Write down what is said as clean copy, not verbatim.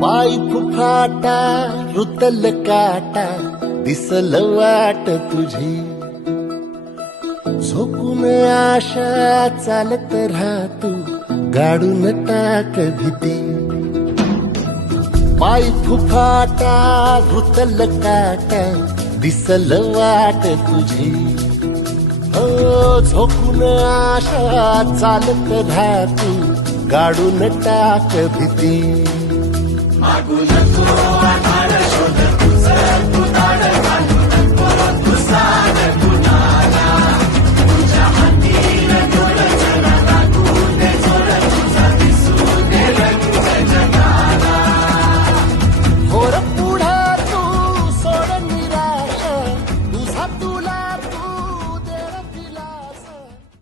पाय फुफाटा रुतल काटा दिसल वाट तुझी झोकून आशा चालत राहतू गाडून टाक भीती पाय फुफाटा रुतल काटा दिसल वाट तुझी हो झोकून आशा चालत राहतू गाडून टाक भीती मागू नको आधार शोध तुझं तू दाड घालू नको तू साध